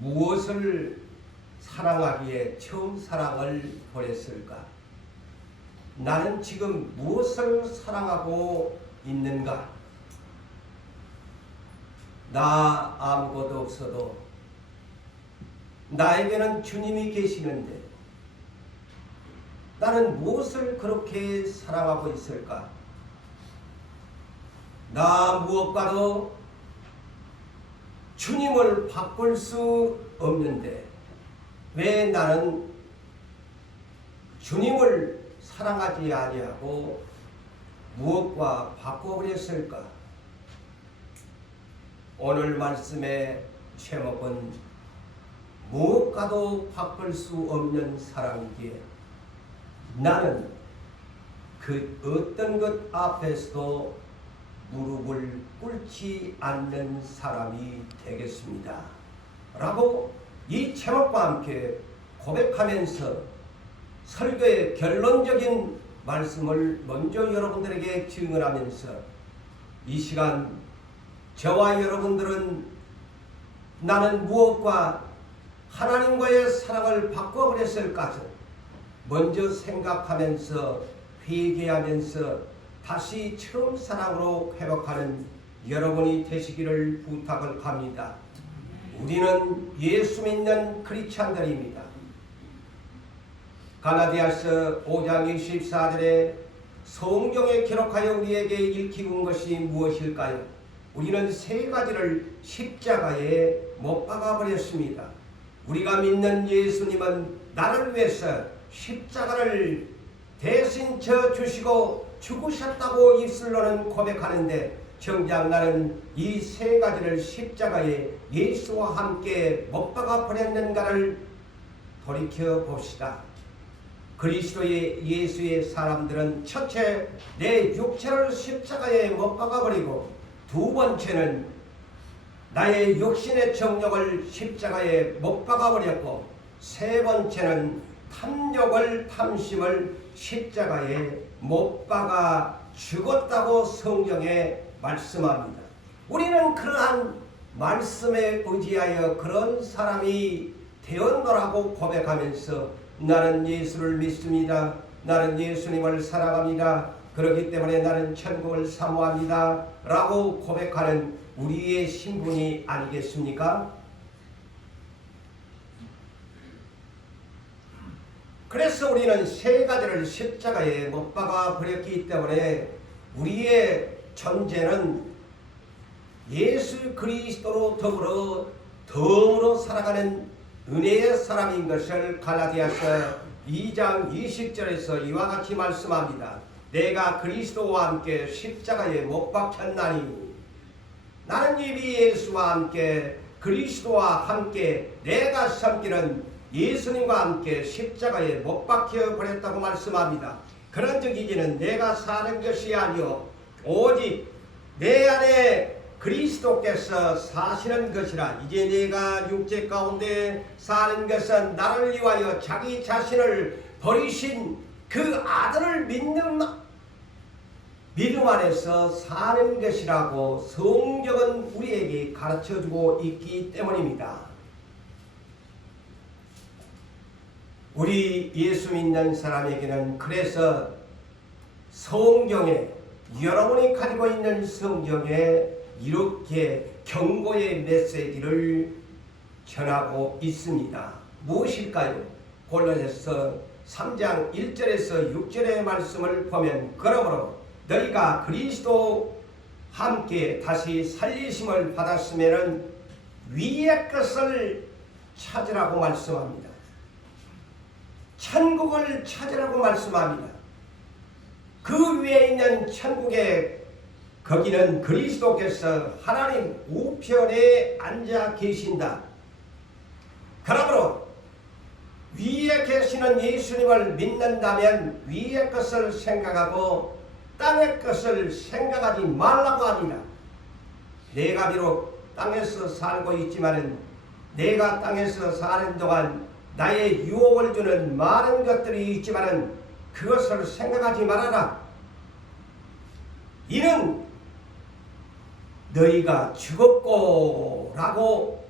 무엇을 사랑하기에 처음 사랑을 보냈을까? 나는 지금 무엇을 사랑하고 있는가? 나 아무것도 없어도 나에게는 주님이 계시는데 나는 무엇을 그렇게 사랑하고 있을까? 나 무엇과도 주님을 바꿀 수 없는데 왜 나는 주님을 사랑하지 아니하고 무엇과 바꿔버렸을까? 오늘 말씀의 제목은 무엇과도 바꿀 수 없는 사랑이기에 나는 그 어떤 것 앞에서도 무릎을 꿇지 않는 사람이 되겠습니다. 라고 이 제목과 함께 고백하면서 설교의 결론적인 말씀을 먼저 여러분들에게 증언하면서 이 시간 저와 여러분들은 나는 무엇과 하나님과의 사랑을 바꿔버렸을까 먼저 생각하면서 회개하면서 다시 처음 사랑으로 회복하는 여러분이 되시기를 부탁을 합니다. 우리는 예수 믿는 크리스찬들입니다. 갈라디아서 5장 24절에 성경에 기록하여 우리에게 읽히는 것이 무엇일까요? 우리는 세 가지를 십자가에 못 박아버렸습니다. 우리가 믿는 예수님은 나를 위해서 십자가를 대신 져 주시고 죽으셨다고 입술로는 고백하는데 정작 나는 이 세 가지를 십자가에 예수와 함께 못 박아 버렸는가를 돌이켜 봅시다. 그리스도의 예수의 사람들은 첫째 내 육체를 십자가에 못 박아 버리고 두 번째는 나의 육신의 정욕을 십자가에 못 박아 버렸고 세 번째는 탐욕을 탐심을 십자가에 못 박아 죽었다고 성경에 말씀합니다. 우리는 그러한 말씀에 의지하여 그런 사람이 되었노라고 고백하면서 나는 예수를 믿습니다. 나는 예수님을 사랑합니다. 그렇기 때문에 나는 천국을 사모합니다. 라고 고백하는 우리의 신분이 아니겠습니까? 그래서 우리는 세 가지를 십자가에 못 박아 버렸기 때문에 우리의 존재는 예수 그리스도로 더불어 살아가는 은혜의 사람인 것을 갈라디아서 2장 20절에서 이와 같이 말씀합니다. 내가 그리스도와 함께 십자가에 못 박혔나니 나는 이미 예수와 함께 그리스도와 함께 내가 섬기는 예수님과 함께 십자가에 못 박혀 버렸다고 말씀합니다. 그런즉 이제는 내가 사는 것이 아니요 오직 내 안에 그리스도께서 사시는 것이라. 이제 내가 육체 가운데 사는 것은 나를 위하여 자기 자신을 버리신 그 아들을 믿는 믿음 안에서 사는 것이라고 성경은 우리에게 가르쳐주고 있기 때문입니다. 우리 예수 믿는 사람에게는 그래서 성경에 여러분이 가지고 있는 성경에 이렇게 경고의 메시지를 전하고 있습니다. 무엇일까요? 골로새서 3장 1절에서 6절의 말씀을 보면 그러므로 너희가 그리스도 함께 다시 살리심을 받았으면 위의 것을 찾으라고 말씀합니다. 천국을 찾으라고 말씀합니다. 그 위에 있는 천국에 거기는 그리스도께서 하나님 우편에 앉아 계신다. 그러므로 위에 계시는 예수님을 믿는다면 위의 것을 생각하고 땅의 것을 생각하지 말라고 합니다. 내가 비록 땅에서 살고 있지만 내가 땅에서 사는 동안 나의 유혹을 주는 많은 것들이 있지만 그것을 생각하지 말아라. 이는 너희가 죽었고 라고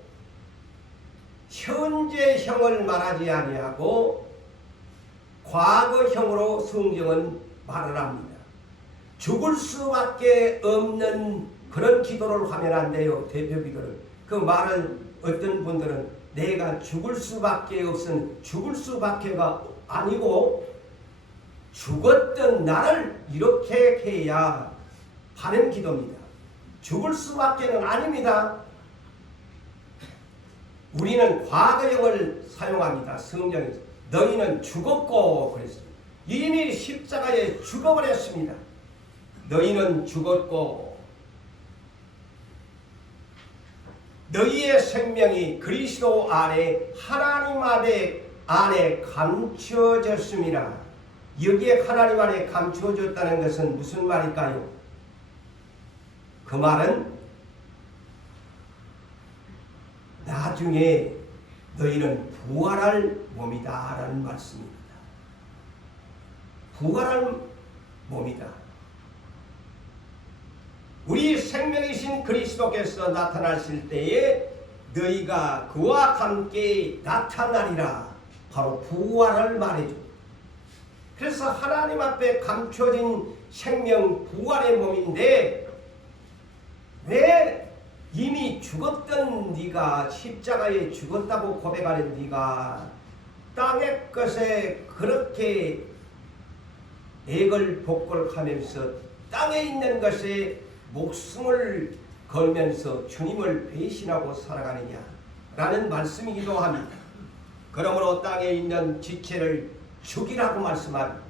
현재형을 말하지 아니하고 과거형으로 성경은 말을 합니다. 죽을 수밖에 없는 그런 기도를 하면 안 돼요. 대표 기도를. 그 말은 어떤 분들은 내가 죽을 수밖에 없은 죽을 수밖에가 아니고 죽었던 나를 이렇게 해야 하는 기도입니다. 죽을 수밖에는 아닙니다. 우리는 과거형을 사용합니다. 성경에서 너희는 죽었고 그랬습니다. 이미 십자가에 죽어버렸습니다. 너희는 죽었고 너희의 생명이 그리스도 안에 하나님 안에 감추어졌습니다. 여기에 하나님 안에 감추어졌다는 것은 무슨 말일까요? 그 말은 나중에 너희는 부활할 몸이다 라는 말씀입니다. 부활할 몸이다. 우리 생명이신 그리스도께서 나타나실 때에 너희가 그와 함께 나타나리라. 바로 부활을 말해줍니다. 그래서 하나님 앞에 감춰진 생명 부활의 몸인데 왜 이미 죽었던 네가 십자가에 죽었다고 고백하는 네가 땅의 것에 그렇게 애걸복걸하면서 땅에 있는 것에 목숨을 걸면서 주님을 배신하고 살아가느냐 라는 말씀이기도 합니다. 그러므로 땅에 있는 지체를 죽이라고 말씀합니다.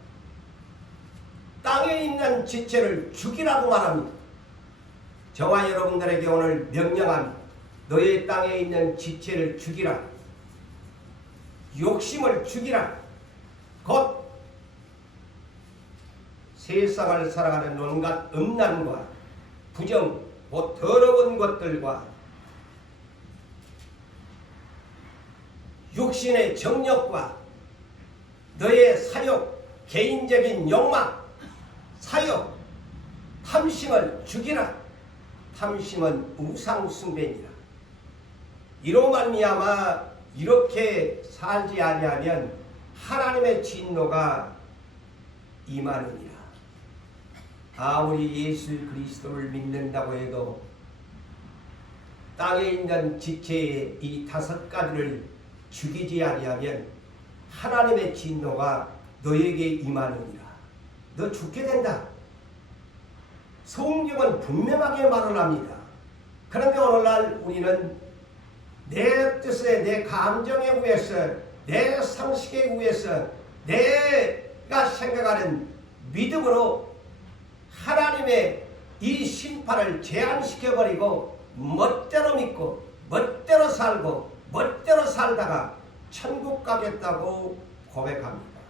땅에 있는 지체를 죽이라고 말합니다. 저와 여러분들에게 오늘 명령합니다. 너의 땅에 있는 지체를 죽이라. 욕심을 죽이라. 곧 세상을 살아가는 온갖 음란과 부정, 곧 더러운 것들과 육신의 정욕과 너의 사욕, 개인적인 욕망, 사욕, 탐심을 죽이라. 탐심은 우상숭배니라. 이로 말미암아 이렇게 살지 아니하면 하나님의 진노가 임하느니라. 아무리 예수 그리스도를 믿는다고 해도 땅에 있는 지체의 이 5가지를 죽이지 아니하면 하나님의 진노가 너에게 임하느니라. 너 죽게 된다. 성경은 분명하게 말을 합니다. 그런데 오늘날 우리는 내 뜻에, 내 감정에 의해서, 내 상식에 의해서, 내가 생각하는 믿음으로 하나님의 이 심판을 제한시켜버리고 멋대로 믿고 멋대로 살고 멋대로 살다가 천국 가겠다고 고백합니다.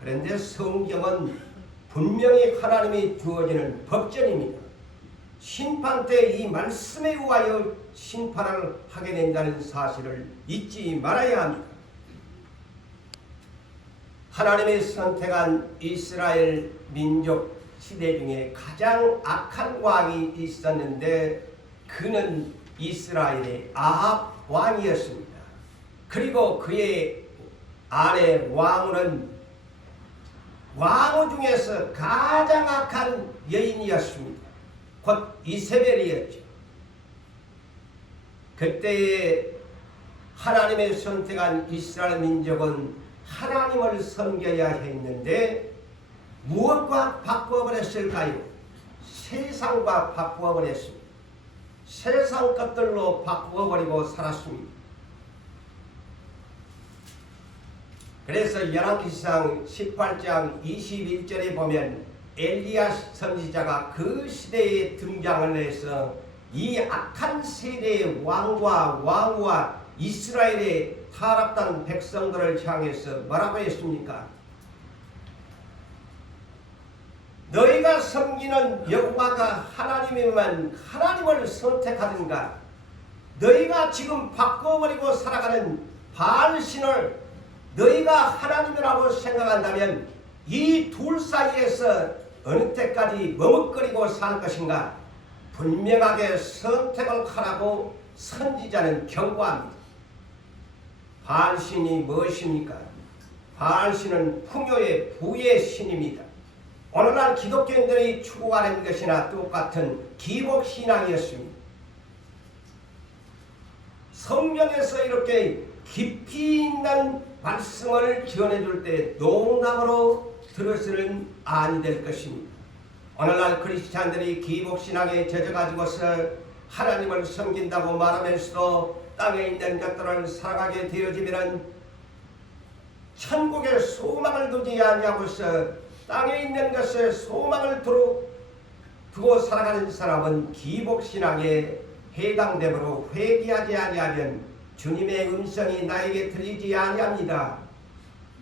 그런데 성경은 분명히 하나님이 주어지는 법전입니다. 심판 때 이 말씀에 의하여 심판을 하게 된다는 사실을 잊지 말아야 합니다. 하나님의 선택한 이스라엘 민족 시대 중에 가장 악한 왕이 있었는데 그는 이스라엘의 아합 왕이었습니다. 그리고 그의 아내 왕후는 왕후 중에서 가장 악한 여인이었습니다. 곧 이세벨이었죠. 그때에 하나님의 선택한 이스라엘 민족은 하나님을 섬겨야 했는데 무엇과 바꾸어버렸을까요? 세상과 바꾸어버렸습니다. 세상 것들로 바꾸어버리고 살았습니다. 그래서 열왕기상 18장 21절에 보면 엘리야 선지자가 그 시대에 등장을 해서 이 악한 세대의 왕과 왕후와 이스라엘의 타락한 백성들을 향해서 뭐라고 했습니까? 너희가 섬기는 여호와가 하나님이면 하나님을 선택하든가 너희가 지금 바꿔버리고 살아가는 바알신을 너희가 하나님이라고 생각한다면 이 둘 사이에서 어느 때까지 머뭇거리고 살 것인가 분명하게 선택을 하라고 선지자는 경고합니다. 바알신이 무엇입니까? 바알신은 풍요의 부의 신입니다. 오늘날 기독교인들이 추구하는 것이나 똑같은 기복신앙이었습니다. 성경에서 이렇게 깊이 있는 말씀을 전해줄 때 농담으로 들어서는 아니 될 것입니다. 오늘날 크리스찬들이 기복신앙에 젖어가지고서 하나님을 섬긴다고 말하면서도 땅에 있는 것들을 살아가게 되어지면 천국에 소망을 두지 아니하고서 땅에 있는 것에 소망을 두고 살아가는 사람은 기복신앙에 해당되므로 회개하지 아니하면 주님의 음성이 나에게 들리지 아니합니다.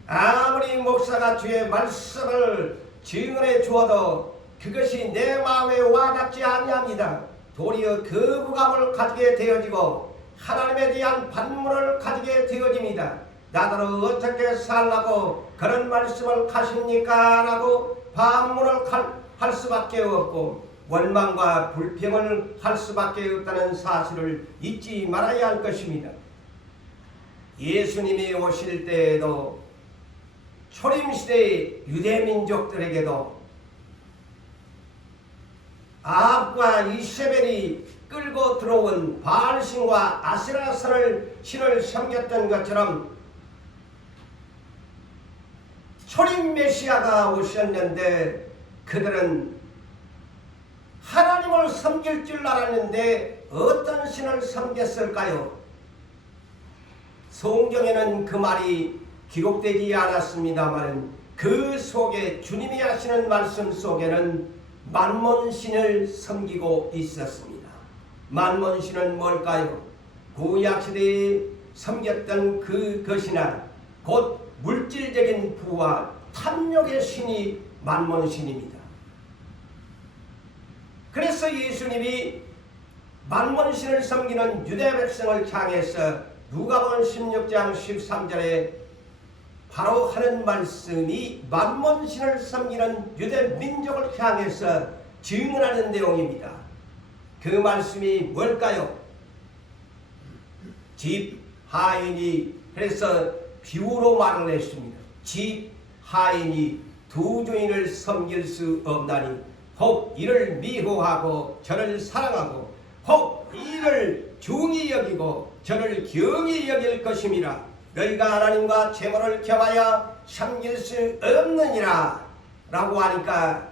아무리 목사가 주의 말씀을 증언해 주어도 그것이 내 마음에 와닿지 아니합니다. 도리어 거부감을 가지게 되어지고 하나님에 대한 반문을 가지게 되어집니다. 나더러 어떻게 살라고 그런 말씀을 하십니까? 라고 반문을 할 수밖에 없고 원망과 불평을 할 수밖에 없다는 사실을 잊지 말아야 할 것입니다. 예수님이 오실 때에도 초림시대의 유대민족들에게도 아합과 이세벨이 끌고 들어온 바알신과 아세라신을 섬겼던 것처럼 초림 메시아가 오셨는데 그들은 하나님을 섬길 줄 알았는데 어떤 신을 섬겼을까요? 성경에는 그 말이 기록되지 않았습니다만 그 속에 주님이 하시는 말씀 속에는 만몬신을 섬기고 있었습니다. 만몬신은 뭘까요? 구약시대에 섬겼던 그것이나 곧 물질적인 부와 탐욕의 신이 만몬신입니다. 그래서 예수님이 만몬신을 섬기는 유대 백성을 향해서 누가복음 16장 13절에 바로 하는 말씀이 만몬신을 섬기는 유대 민족을 향해서 증언하는 내용입니다. 그 말씀이 뭘까요? 집 하인이 그래서 비유로 말을 했습니다. 집 하인이 두 주인을 섬길 수 없나니 혹 이를 미워하고 저를 사랑하고 혹 이를 중히 여기고 저를 경히 여길 것임이라. 너희가 하나님과 재물을 겸하여 섬길 수 없느니라 라고 하니까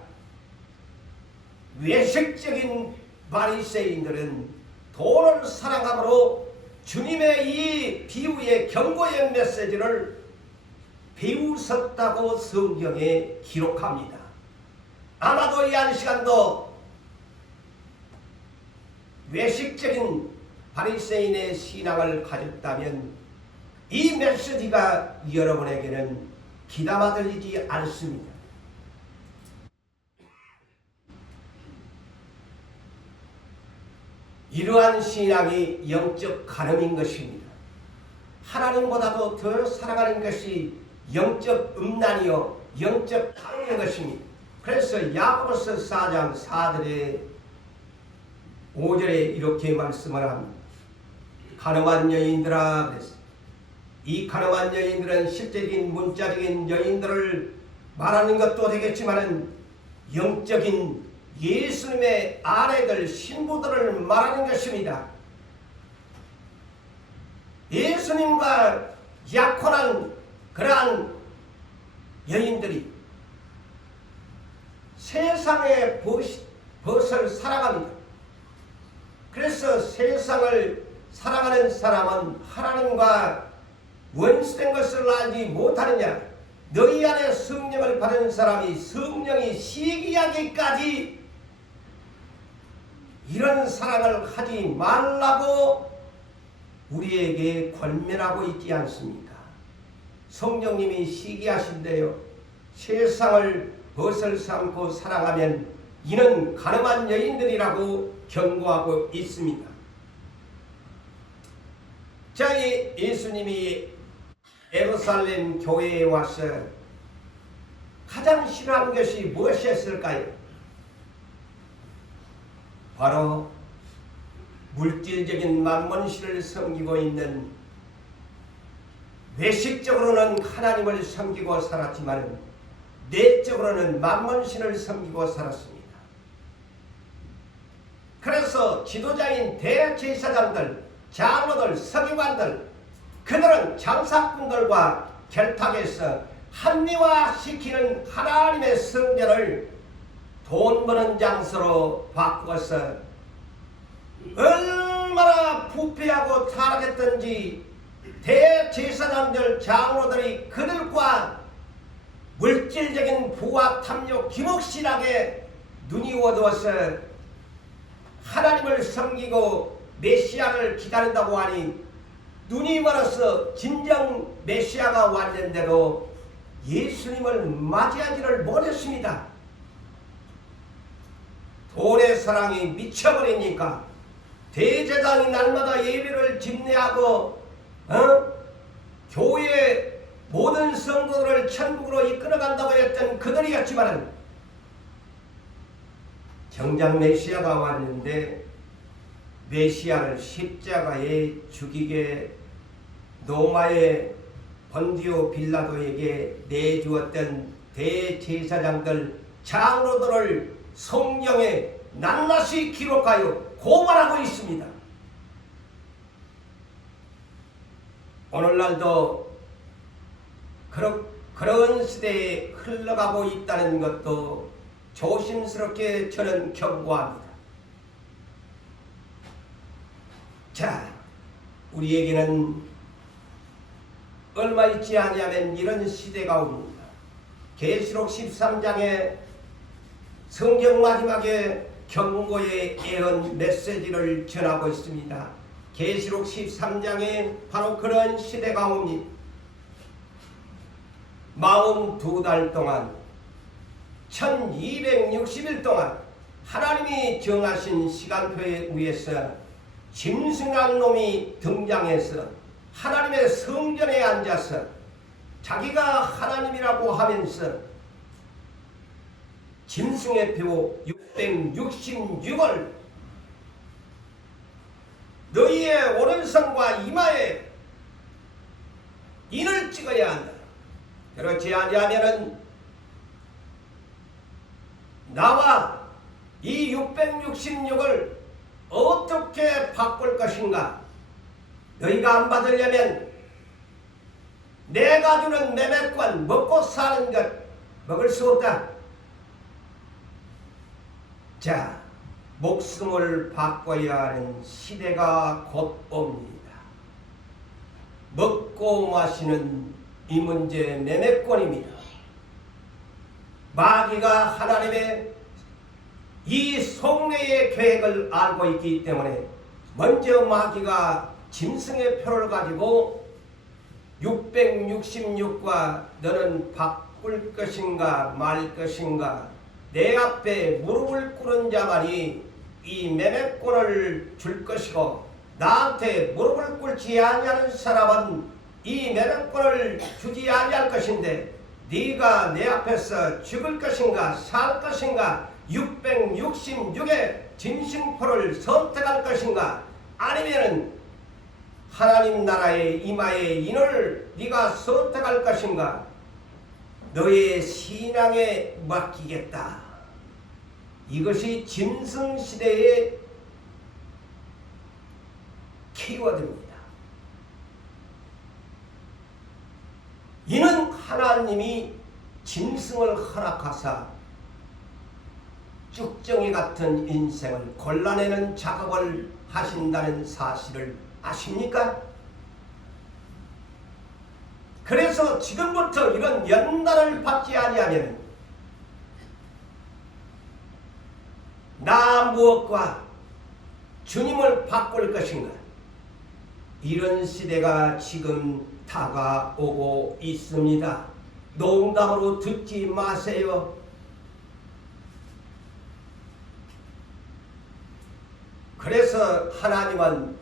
외식적인 바리새인들은 돈을 사랑함으로 주님의 이 비유의 경고의 메시지를 비웃었다고 성경에 기록합니다. 아마도 이 한 시간도 외식적인 바리새인의 신앙을 가졌다면 이 메시지가 여러분에게는 귀담아 들리지 않습니다. 이러한 신앙이 영적 간음인 것입니다. 하나님보다도 더 사랑하는 것이 영적 음란이요 영적 탕인 것입니다. 그래서 야고보서 4장 4절에 5절에 이렇게 말씀을 합니다. 간음한 여인들아 그랬어요. 이 간음한 여인들은 실제적인 문자적인 여인들을 말하는 것도 되겠지만 영적인 예수님의 아내들 신부들을 말하는 것입니다. 예수님과 약혼한 그러한 여인들이 세상의 벗을 사랑합니다. 그래서 세상을 사랑하는 사람은 하나님과 원수된 것을 알지 못하느냐? 너희 안에 성령을 받은 사람이 성령이 시기하기까지 이런 사랑을 하지 말라고 우리에게 권면하고 있지 않습니까? 성령님이 시기하신대요. 세상을 벗을 삼고 사랑하면 이는 간음한 여인들이라고 경고하고 있습니다. 자, 예수님이 예루살렘 교회에 와서 가장 싫어하는 것이 무엇이었을까요? 바로 물질적인 만몬신을 섬기고 있는 외식적으로는 하나님을 섬기고 살았지만 내적으로는 만몬신을 섬기고 살았습니다. 그래서 지도자인 대제사장들, 장로들, 서기관들, 그들은 장사꾼들과 결탁해서 합리화시키는 하나님의 성전을 돈 버는 장소로 바꾸어서 얼마나 부패하고 타락했던지 대제사장들, 장로들이 그들과 물질적인 부와 탐욕, 기목신앙에 눈이 어두워서 하나님을 섬기고 메시아를 기다린다고 하니 눈이 멀어서 진정 메시아가 왔는데도 예수님을 맞이하지를 못했습니다. 돈의 사랑이 미쳐버리니까 대제사장이 날마다 예배를 집례하고 교회 모든 성도들을 천국으로 이끌어간다고 했던 그들이었지만 정작 메시아가 왔는데 메시아를 십자가에 죽이게 로마의 본디오 빌라도에게 내주었던 대제사장들, 장로들을 성경에 낱낱이 기록하여 고발하고 있습니다. 오늘날도 그런 시대에 흘러가고 있다는 것도 조심스럽게 저는 경고합니다. 자, 우리에게는 얼마 있지 아니하면 이런 시대가 옵니다. 계시록 13장에 성경 마지막에 경고의 예언 메시지를 전하고 있습니다. 계시록 13장에 바로 그런 시대가 옵니다. 42달 동안 1260일 동안 하나님이 정하신 시간표에 의해서 짐승한 놈이 등장해서 하나님의 성전에 앉아서 자기가 하나님이라고 하면서 짐승의 표 666을 너희의 오른손과 이마에 인을 찍어야 한다. 그렇지 아니하면은 나와 이 666을 어떻게 바꿀 것인가? 너희가 안 받으려면 내가 주는 매매권 먹고 사는 것 먹을 수 없다. 자, 목숨을 바꿔야 하는 시대가 곧 옵니다. 먹고 마시는 이 문제 매매권입니다. 마귀가 하나님의 이 속내의 계획을 알고 있기 때문에 먼저 마귀가 짐승의 표를 가지고 666과 너는 바꿀 것인가 말 것인가, 내 앞에 무릎을 꿇은 자만이 이 매매권을 줄 것이고 나한테 무릎을 꿇지 아니하는 사람은 이 매매권을 주지 아니할 것인데 네가 내 앞에서 죽을 것인가 살 것인가, 666의 짐승표를 선택할 것인가, 아니면은 하나님 나라의 이마의 인을 네가 선택할 것인가, 너의 신앙에 맡기겠다. 이것이 짐승시대의 키워드입니다. 이는 하나님이 짐승을 허락하사 쭉정이 같은 인생을 골라내는 작업을 하신다는 사실을 아십니까? 그래서 지금부터 이런 연단을 받지 아니하면 나 무엇과 주님을 바꿀 것인가? 이런 시대가 지금 다가오고 있습니다. 농담으로 듣지 마세요. 그래서 하나님은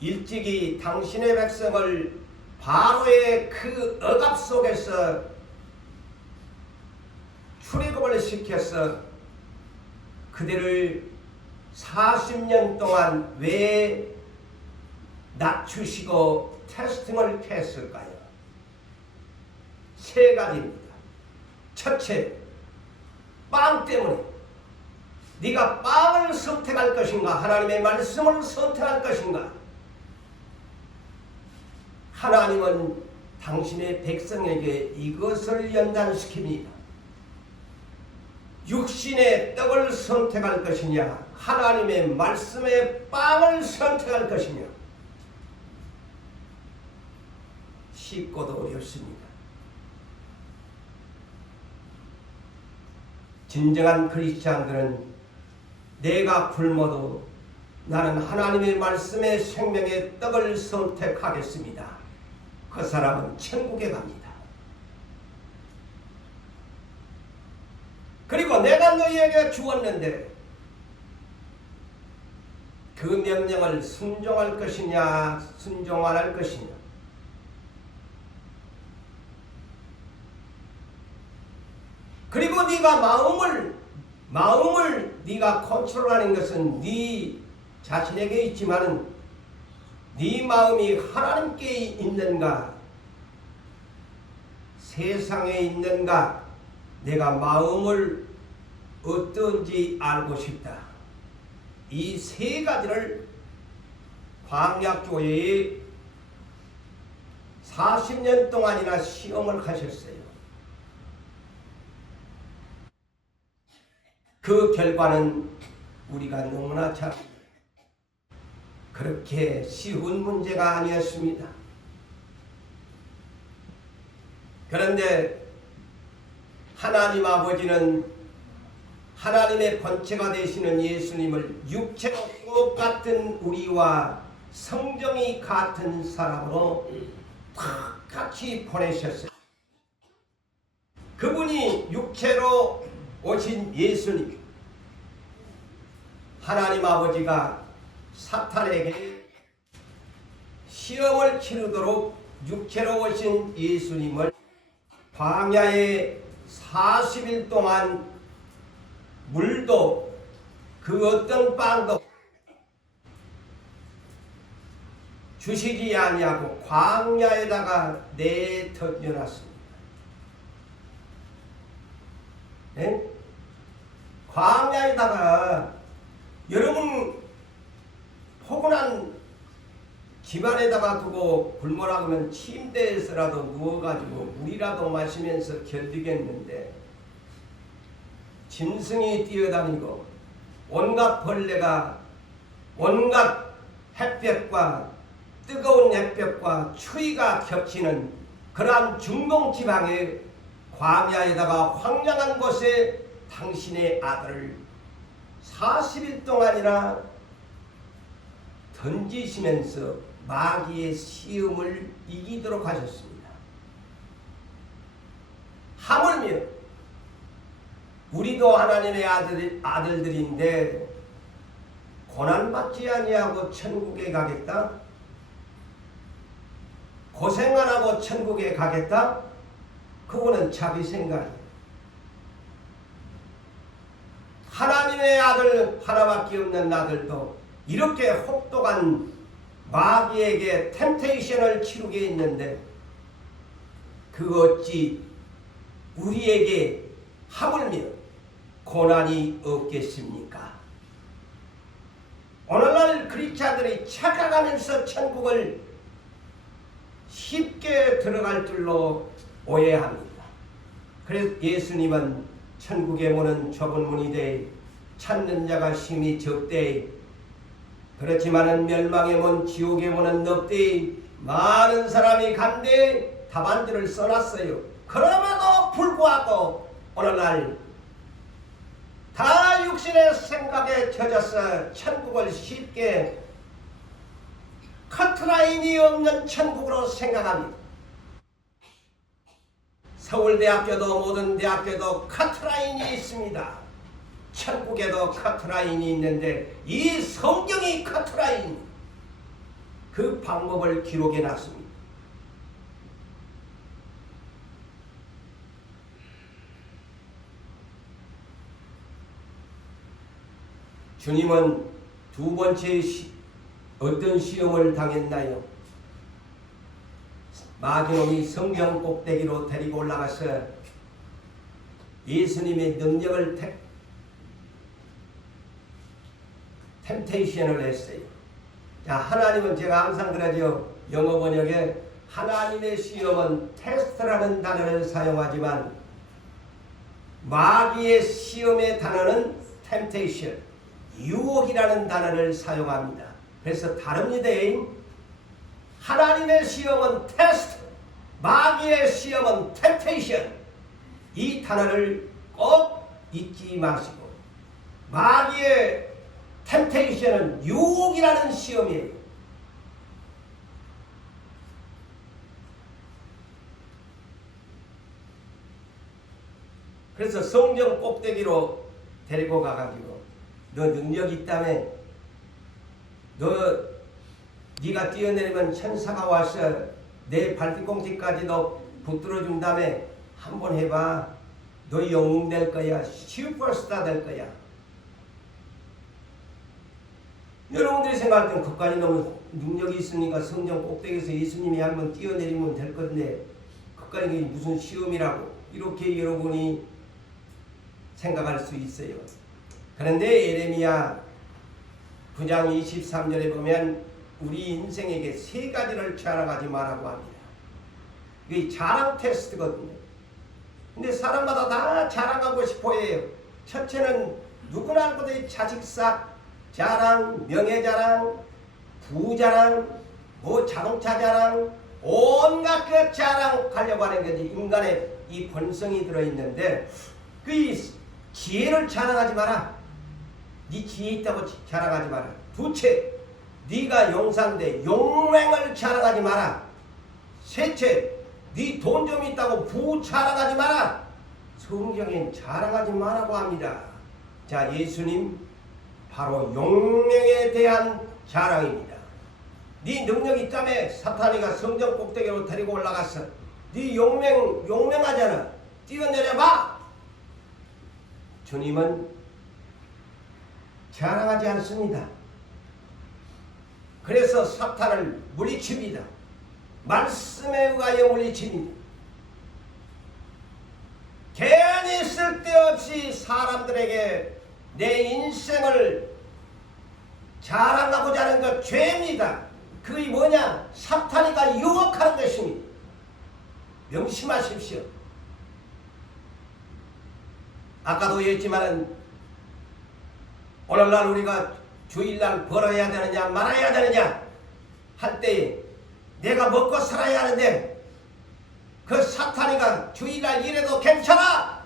일찍이 당신의 백성을 바로의 그 억압 속에서 출애굽을 시켜서 그들을 40년 동안 왜 낮추시고 테스팅을 했을까요? 세 가지입니다. 첫째, 빵 때문에 네가 빵을 선택할 것인가, 하나님의 말씀을 선택할 것인가. 하나님은 당신의 백성에게 이것을 연단시킵니다. 육신의 떡을 선택할 것이냐, 하나님의 말씀의 빵을 선택할 것이냐. 쉽고도 어렵습니다. 진정한 크리스찬들은 내가 굶어도 나는 하나님의 말씀의 생명의 떡을 선택하겠습니다. 그 사람은 천국에 갑니다. 그리고 내가 너희에게 주었는데 그 명령을 순종할 것이냐, 순종 안 할 것이냐. 그리고 네가 마음을 네가 컨트롤하는 것은 네 자신에게 있지만은 네 마음이 하나님께 있는가, 세상에 있는가, 내가 마음을 어떤지 알고 싶다. 이 세 가지를 광야교회에 40년 동안이나 시험을 하셨어요. 그 결과는 우리가 너무나 잘 그렇게 쉬운 문제가 아니었습니다. 그런데 하나님 아버지는 하나님의 본체가 되시는 예수님을 육체로 똑같은 우리와 성정이 같은 사람으로 똑같이 보내셨어요. 그분이 육체로 오신 예수님, 하나님 아버지가 사탄에게 시험을 치르도록 육체로 오신 예수님을 광야에 40일 동안 물도 그 어떤 빵도 주시지 아니하고 광야에다가 내던져놨습니다. 네? 광야에다가 여러분 포근한 집안에다가 두고 굶으라 그러면 침대에서라도 누워가지고 물이라도 마시면서 견디겠는데 짐승이 뛰어다니고 온갖 벌레가 온갖 햇볕과 뜨거운 햇볕과 추위가 겹치는 그러한 중동 지방의 광야에다가 황량한 곳에 당신의 아들을 40일 동안이나 던지시면서 마귀의 시험을 이기도록 하셨습니다. 하물며 우리도 하나님의 아들들인데 고난받지 아니하고 천국에 가겠다? 고생 안 하고 천국에 가겠다? 그거는 자기 생각이에요. 하나님의 아들 하나밖에 없는 아들도 이렇게 혹독한 마귀에게 템테이션을 치르게 했는데 그 어찌 우리에게 하물며 고난이 없겠습니까? 오늘날 크리스찬들이 착각하면서 천국을 쉽게 들어갈 줄로 오해합니다. 그래서 예수님은 천국의 문은 좁은 문이되 찾는 자가 심히 적되 그렇지만은 멸망의 문 지옥의 문은 넓되 많은 사람이 간데 답안지를 써놨어요. 그럼에도 불구하고 오늘날 다 육신의 생각에 젖어서 천국을 쉽게 커트라인이 없는 천국으로 생각합니다. 서울대학교도 모든 대학교도 커트라인이 있습니다. 천국에도 커트라인이 있는데 이 성경이 커트라인 그 방법을 기록해 놨습니다. 주님은 두 번째 어떤 시험을 당했나요? 마귀놈이 성경 꼭대기로 데리고 올라가서 예수님의 능력을 템테이션을 했어요. 자, 하나님은 제가 항상 그러죠. 영어 번역에 하나님의 시험은 테스트라는 단어를 사용하지만 마귀의 시험의 단어는 템테이션, 유혹이라는 단어를 사용합니다. 그래서 다릅니다. 하나님의 시험은 테스트, 마귀의 시험은 템테이션. 이 단어를 꼭 잊지 마시고, 마귀의 템테이션은 유혹이라는 시험이에요. 그래서 성경 꼭대기로 데리고 가가지고 너 능력 있다며, 네가 뛰어내리면 천사가 와서 내 발뒤꿈치까지 너 붙들어 준다며, 한번 해봐. 너 영웅 될 거야. 슈퍼스타 될 거야. 여러분들이 생각할 때는 그까지 너무 능력이 있으니까 성경 꼭대기에서 예수님이 한번 뛰어내리면 될 건데 그까지 무슨 시험이라고 이렇게 여러분이 생각할 수 있어요. 그런데 예레미야 9장 23절에 보면 우리 인생에게 세 가지를 자랑하지 말라고 합니다. 이게 자랑 테스트거든요. 근데 사람마다 다 자랑하고 싶어 해요. 첫째는 누구나 알고도 자식삭 자랑, 명예자랑, 부자랑, 자동차 자랑, 온갖 그 자랑 하려고 하는 것이 인간의 이 본성이 들어있는데 그 지혜를 자랑하지 마라. 네 지혜 있다고 자랑하지 마라. 둘째, 네가 용사인데 용맹을 자랑하지 마라. 셋째, 네 돈 좀 있다고 부 자랑하지 마라. 성경엔 자랑하지 마라고 합니다. 자, 예수님 바로 용맹에 대한 자랑입니다. 네 능력이 있다며 사탄이가 성전 꼭대기로 데리고 올라갔어. 네 용맹하잖아. 뛰어내려봐. 주님은 자랑하지 않습니다. 그래서 사탄을 물리칩니다. 말씀에 의하여 물리칩니다. 괜히 쓸데없이 사람들에게 내 인생을 자랑하고자 하는 것 죄입니다. 그게 뭐냐? 사탄이가 유혹하는 것입니다. 명심하십시오. 아까도 얘기했지만 오늘날 우리가 주일날 벌어야 되느냐 말아야 되느냐 할 때 내가 먹고 살아야 하는데 그 사탄이가 주일날 이래도 괜찮아!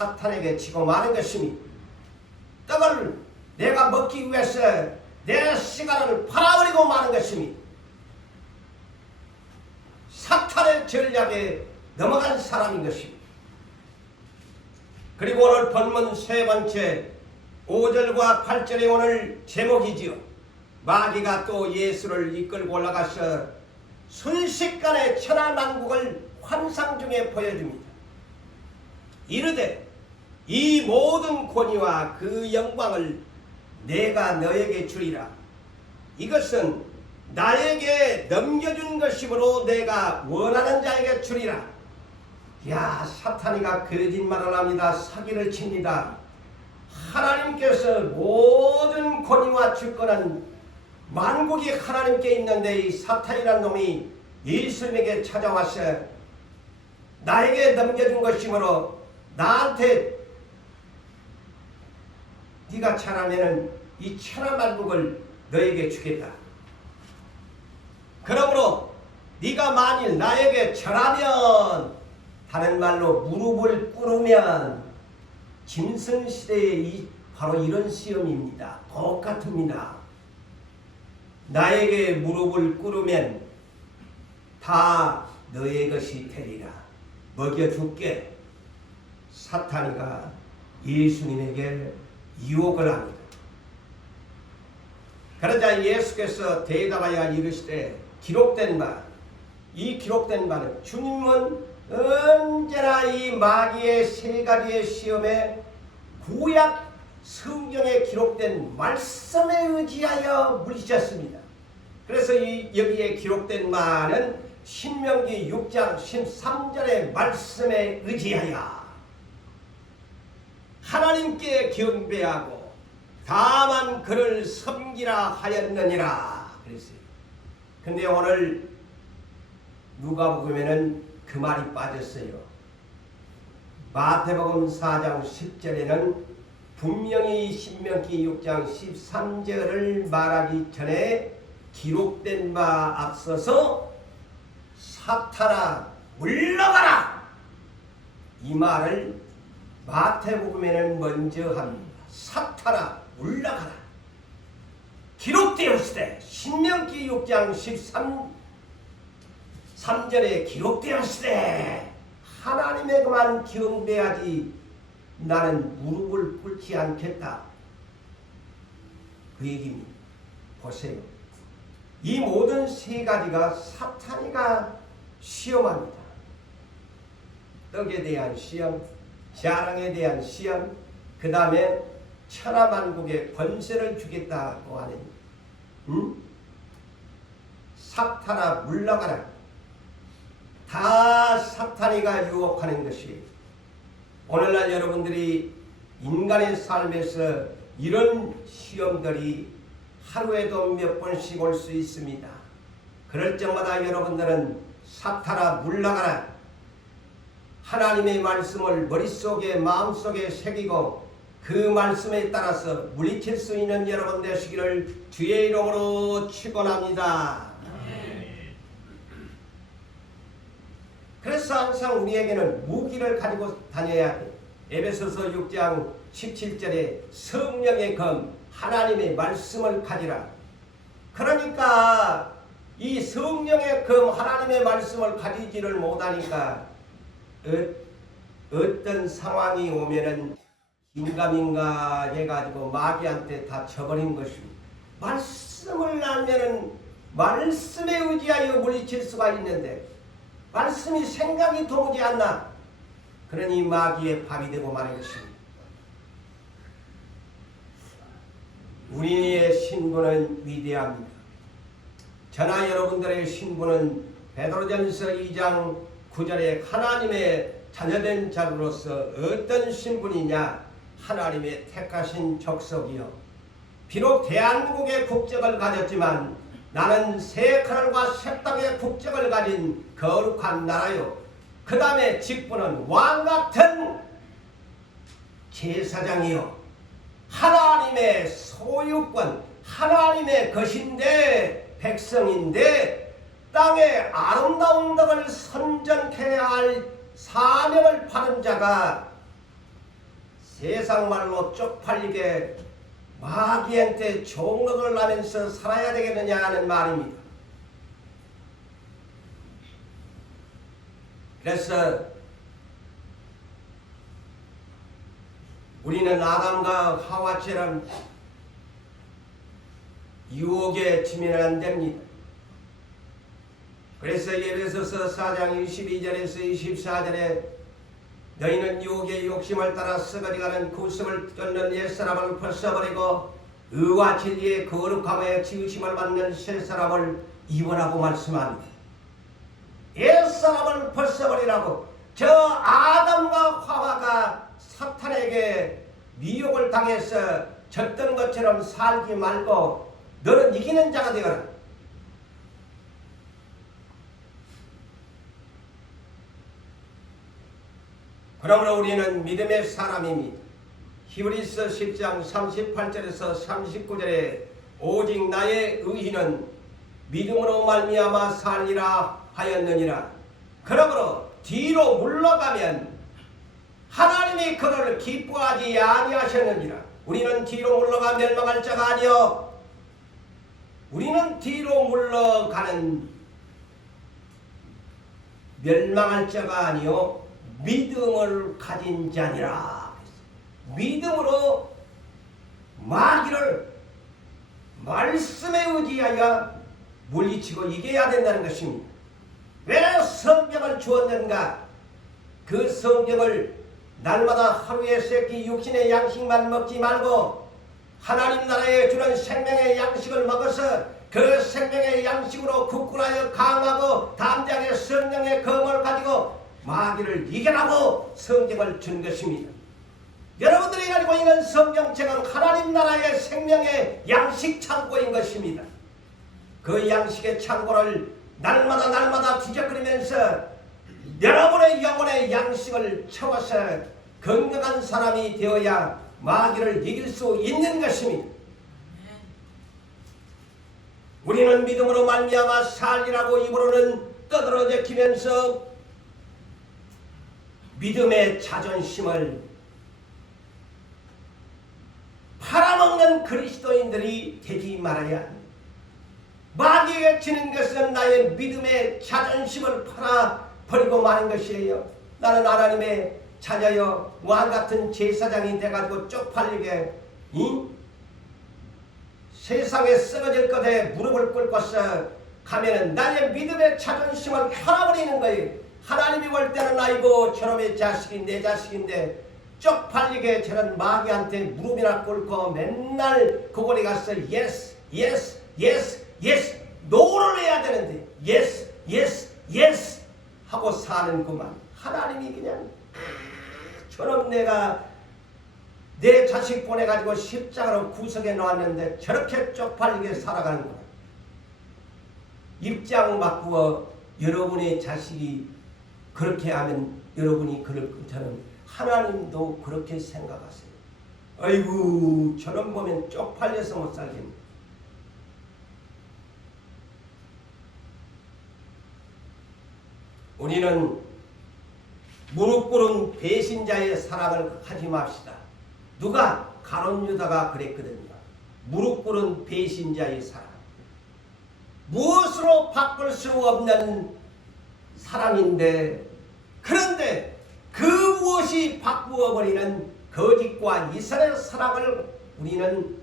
사탄에게 지고 마는 것입니다. 떡을 내가 먹기 위해서 내 시간을 팔아버리고 마는 것입니다. 사탄의 전략에 넘어간 사람인 것입니다. 그리고 오늘 본문 세 번째 5절과 8절의 오늘 제목이지요. 마귀가 또 예수를 이끌고 올라가서 순식간에 천하만국을 환상 중에 보여줍니다. 이르되 이 모든 권위와 그 영광을 내가 너에게 주리라. 이것은 나에게 넘겨준 것이므로 내가 원하는 자에게 주리라. 야, 사탄이가 거짓말을 합니다. 사기를 칩니다. 하나님께서 모든 권위와 주권은 만국이 하나님께 있는데 이 사탄이라는 놈이 예수님에게 찾아와서 나에게 넘겨준 것이므로 나한테 네가 잘하면 이 천하만국을 너에게 주겠다. 그러므로 네가 만일 나에게 절하면, 다른 말로 무릎을 꿇으면, 짐승시대의 바로 이런 시험입니다. 똑같습니다. 나에게 무릎을 꿇으면 다 너의 것이 되리라. 먹여줄게. 사탄이가 예수님에게 유혹을 합니다. 그러자 예수께서 대답하여 이르시되 기록된 바, 이 기록된 바는 주님은 언제나 이 마귀의 세 가지의 시험에 구약 성경에 기록된 말씀에 의지하여 물리쳤습니다. 그래서 여기에 기록된 말은 신명기 6장 13절의 말씀에 의지하여 하나님께 경배하고 다만 그를 섬기라 하였느니라 그랬어요. 근데 오늘 누가복음에는 그 말이 빠졌어요. 마태복음 4장 10절에는 분명히 신명기 6장 13절을 말하기 전에 기록된 바 앞서서 사탄아 물러가라, 이 말을 마태복음에는 먼저 합니다. 사탄아 물러가라. 기록되었으되 신명기 6장 13절에 기록되었으되 하나님의 그만 경배하지 나는 무릎을 꿇지 않겠다, 그 얘기입니다. 보세요. 이 모든 세 가지가 사탄이가 시험합니다. 떡에 대한 시험, 자랑에 대한 시험, 그 다음에 천하만국에 권세를 주겠다고 하는 사탄아 물러가라. 다 사탄이가 유혹하는 것이, 오늘날 여러분들이 인간의 삶에서 이런 시험들이 하루에도 몇 번씩 올 수 있습니다. 그럴 때마다 여러분들은 사탄아 물러가라, 하나님의 말씀을 머릿속에 마음속에 새기고 그 말씀에 따라서 물리칠 수 있는 여러분 되시기를 주의 이름으로 축원합니다. 그래서 항상 우리에게는 무기를 가지고 다녀야 돼. 에베소서 6장 17절에 성령의 검 하나님의 말씀을 가지라. 그러니까 이 성령의 검 하나님의 말씀을 가지지를 못하니까 어떤 상황이 오면은 긴가민가 해가지고 마귀한테 다 쳐버린 것입니다. 말씀을 알면은 말씀에 의지하여 물리칠 수가 있는데 말씀이 생각이 도무지 않나. 그러니 마귀의 밥이 되고 마는 것입니다. 우리의 신분은 위대합니다. 저나 여러분들의 신분은 베드로전서 2장 9절에 하나님의 자녀된 자로서 어떤 신분이냐? 하나님의 택하신 족속이요. 비록 대한민국의 국적을 가졌지만 나는 새 하늘과 새 땅의 국적을 가진 거룩한 나라요. 그 다음에 직분은 왕같은 제사장이요. 하나님의 소유권, 하나님의 것인데 백성인데 땅의 아름다운 덕을 선전케 할 사명을 받은 자가 세상 말로 쪽팔리게 마귀한테 종록을 하면서 살아야 되겠느냐 하는 말입니다. 그래서 우리는 아담과 하와처럼 유혹에 지면 안 됩니다. 그래서 에베소서 4장 22절에서 24절에 너희는 유혹의 욕심을 따라 썩어져가는 구습을 쫓는 옛사람을 벗어버리고 의와 진리의 거룩함에 지으심을 받는 새사람을 입으라고 말씀합니다. 옛사람을 벗어버리라고. 저 아담과 하와가 사탄에게 미혹을 당해서 졌던 것처럼 살지 말고 너는 이기는 자가 되어라. 그러므로 우리는 믿음의 사람입니다. 히브리서 10장 38절에서 39절에 오직 나의 의인은 믿음으로 말미암아 살리라 하였느니라. 그러므로 뒤로 물러가면 하나님이 그를 기뻐하지 아니하셨느니라. 우리는 뒤로 물러가 멸망할 자가 아니요, 우리는 뒤로 물러가는 멸망할 자가 아니요 믿음을 가진 자니라. 믿음으로 마귀를 말씀에 의지하여 물리치고 이겨야 된다는 것입니다. 왜 성경을 주었는가? 그 성경을 날마다 하루에 세끼 육신의 양식만 먹지 말고 하나님 나라에 주는 생명의 양식을 먹어서 그 생명의 양식으로 굳건하여 강하고 담대하게 성령의 검을 가지고 마귀를 이겨라고 성경을 준 것입니다. 여러분들이 가지고 있는 성경책은 하나님 나라의 생명의 양식 창고인 것입니다. 그 양식의 창고를 날마다 뒤적거리면서 여러분의 영혼의 양식을 채워서 건강한 사람이 되어야 마귀를 이길 수 있는 것입니다. 우리는 믿음으로 말미암아 살리라고 입으로는 떠들어 제키면서 믿음의 자존심을 팔아먹는 그리스도인들이 되지 말아야 합니다. 마귀에게 지는 것은 나의 믿음의 자존심을 팔아버리고 마는 것이에요. 나는 하나님의 자녀여 왕같은 제사장이 돼가지고 쪽팔리게 세상에 썩어질 것에 무릎을 꿇고서 가면은 나의 믿음의 자존심을 팔아버리는 거예요. 하나님이 볼 때는 아이고 저놈의 자식이 내 자식인데 쪽팔리게 저런 마귀한테 무릎이나 꿇고 맨날 그곳에 가서 yes, yes, yes, yes 노를 해야 되는데 yes, yes, yes 하고 사는구만. 하나님이 그냥 저놈 내가 내 자식 보내가지고 십자가로 구석에 놓았는데 저렇게 쪽팔리게 살아가는 거야. 입장 바꾸어 여러분의 자식이 그렇게 하면 여러분이 그럴 것처럼 하나님도 그렇게 생각하세요. 아이고 저런 보면 쪽팔려서 못 살겠네. 우리는 무릎 꿇은 배신자의 사랑을 하지 맙시다. 누가? 가룟 유다가 그랬거든요. 무릎 꿇은 배신자의 사랑. 무엇으로 바꿀 수 없는 사랑인데 그런데 그 무엇이 바꾸어버리는 거짓과 이선의 사랑을 우리는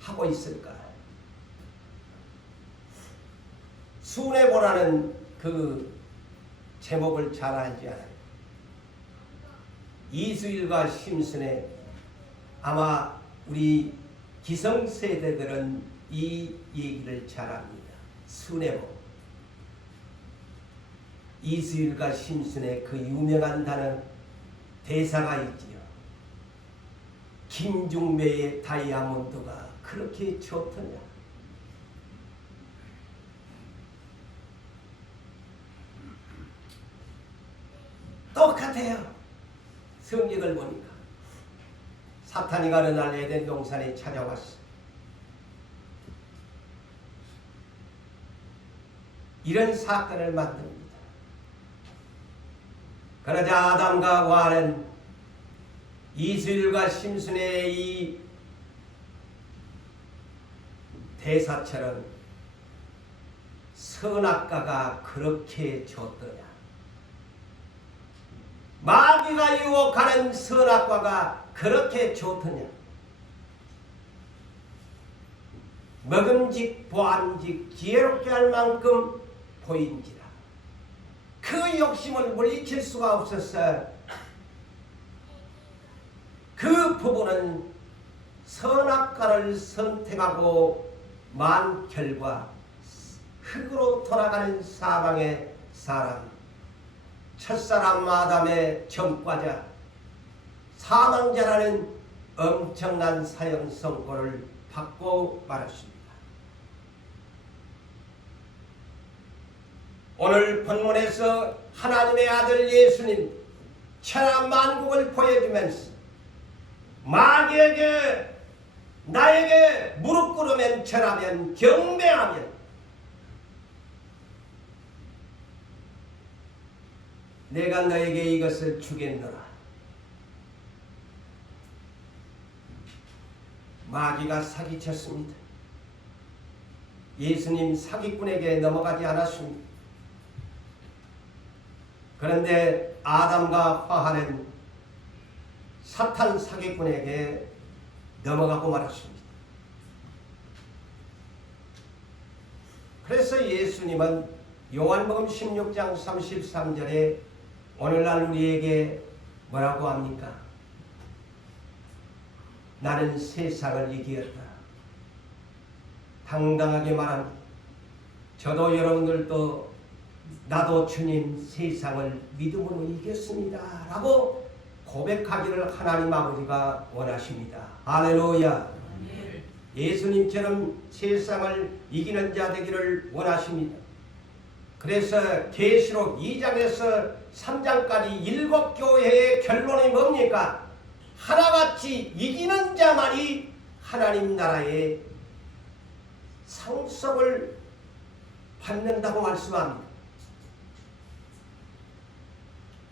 하고 있을까? 순애보라는 그 제목을 잘 알지 않아요? 이수일과 심슨의 아마 우리 기성세대들은 이 얘기를 잘 압니다. 순애보. 이수일과 심슨의 그 유명한 단어 대사가 있지요. 김중배의 다이아몬드가 그렇게 좋더냐. 똑같아요. 성경을 보니까 사탄이 가는 날 에덴 동산에 찾아왔어. 이런 사건을 만듭니다. 그러자 아담과 하와는 이스라엘과 심슨의 이 대사처럼 선악과가 그렇게 좋더냐. 마귀가 유혹하는 선악과가 그렇게 좋더냐. 먹음직 보암직 지혜롭게 할 만큼 보인지라. 그 욕심을 물리칠 수가 없었어. 그 부부는 선악과를 선택하고 만 결과 흙으로 돌아가는 사방의 사람, 첫사람 아담의 전과자, 사망자라는 엄청난 사형 선고를 받고 말았습니다. 오늘 본문에서 하나님의 아들 예수님 천하 만국을 보여주면서 마귀에게 나에게 무릎 꿇으면 절하면 경배하면 내가 너에게 이것을 주겠노라. 마귀가 사기쳤습니다. 예수님 사기꾼에게 넘어가지 않았습니다. 그런데 아담과 화하는 사탄 사기꾼에게 넘어가고 말았습니다. 그래서 예수님은 요한복음 16장 33절에 오늘날 우리에게 뭐라고 합니까? 나는 세상을 이기었다. 당당하게 말합니다. 저도 여러분들도 나도 주님 세상을 믿음으로 이겼습니다 라고 고백하기를 하나님 아버지가 원하십니다. 할렐루야. 예수님처럼 세상을 이기는 자 되기를 원하십니다. 그래서 계시록 2장에서 3장까지 7교회의 결론이 뭡니까? 하나같이 이기는 자만이 하나님 나라의 상속을 받는다고 말씀합니다.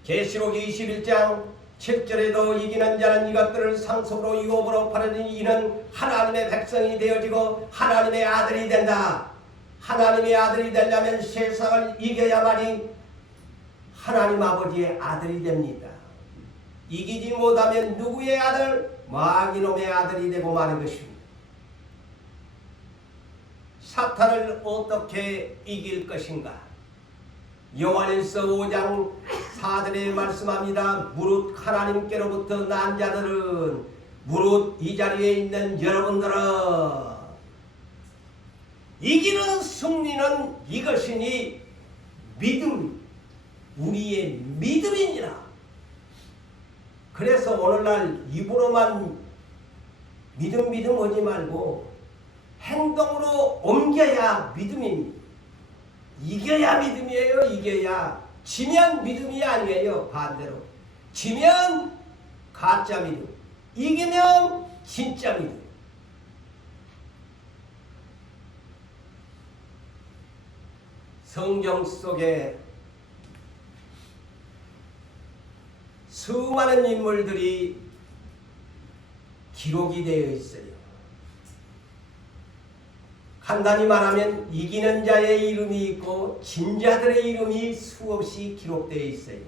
계시록 21장 7절에도 이기는 자는 이것들을 상속으로 유업으로 받으니 이는 하나님의 백성이 되어지고 하나님의 아들이 된다. 하나님의 아들이 되려면 세상을 이겨야만이 하나님 아버지의 아들이 됩니다. 이기지 못하면 누구의 아들? 마귀놈의 아들이 되고 마는 것입니다. 사탄을 어떻게 이길 것인가? 요한일서 5장 4절에 말씀합니다. 무릇 하나님께로부터 난 자들은 무릇 이 자리에 있는 여러분들은 이기는 승리는 이것이니 믿음, 우리의 믿음이니라. 그래서 오늘날 입으로만 믿음 하지 말고 행동으로 옮겨야 믿음입니다. 이겨야 믿음이에요. 이겨야. 지면 믿음이 아니에요. 반대로. 지면 가짜 믿음. 이기면 진짜 믿음. 성경 속에 수많은 인물들이 기록이 되어 있어요. 간단히 말하면 이기는 자의 이름이 있고 진자들의 이름이 수없이 기록되어 있어요.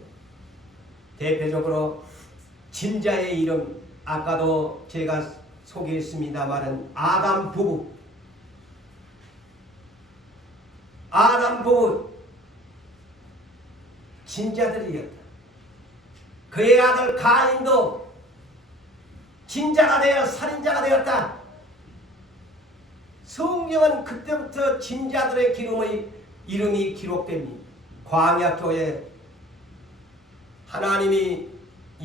대표적으로 진자의 이름, 아까도 제가 소개했습니다마는 아담 부부. 아담 부부 진자들이었다. 그의 아들 가인도 진자가 되어 살인자가 되었다. 성경은 그때부터 진자들의 이름이 기록됩니다. 광야교회 하나님이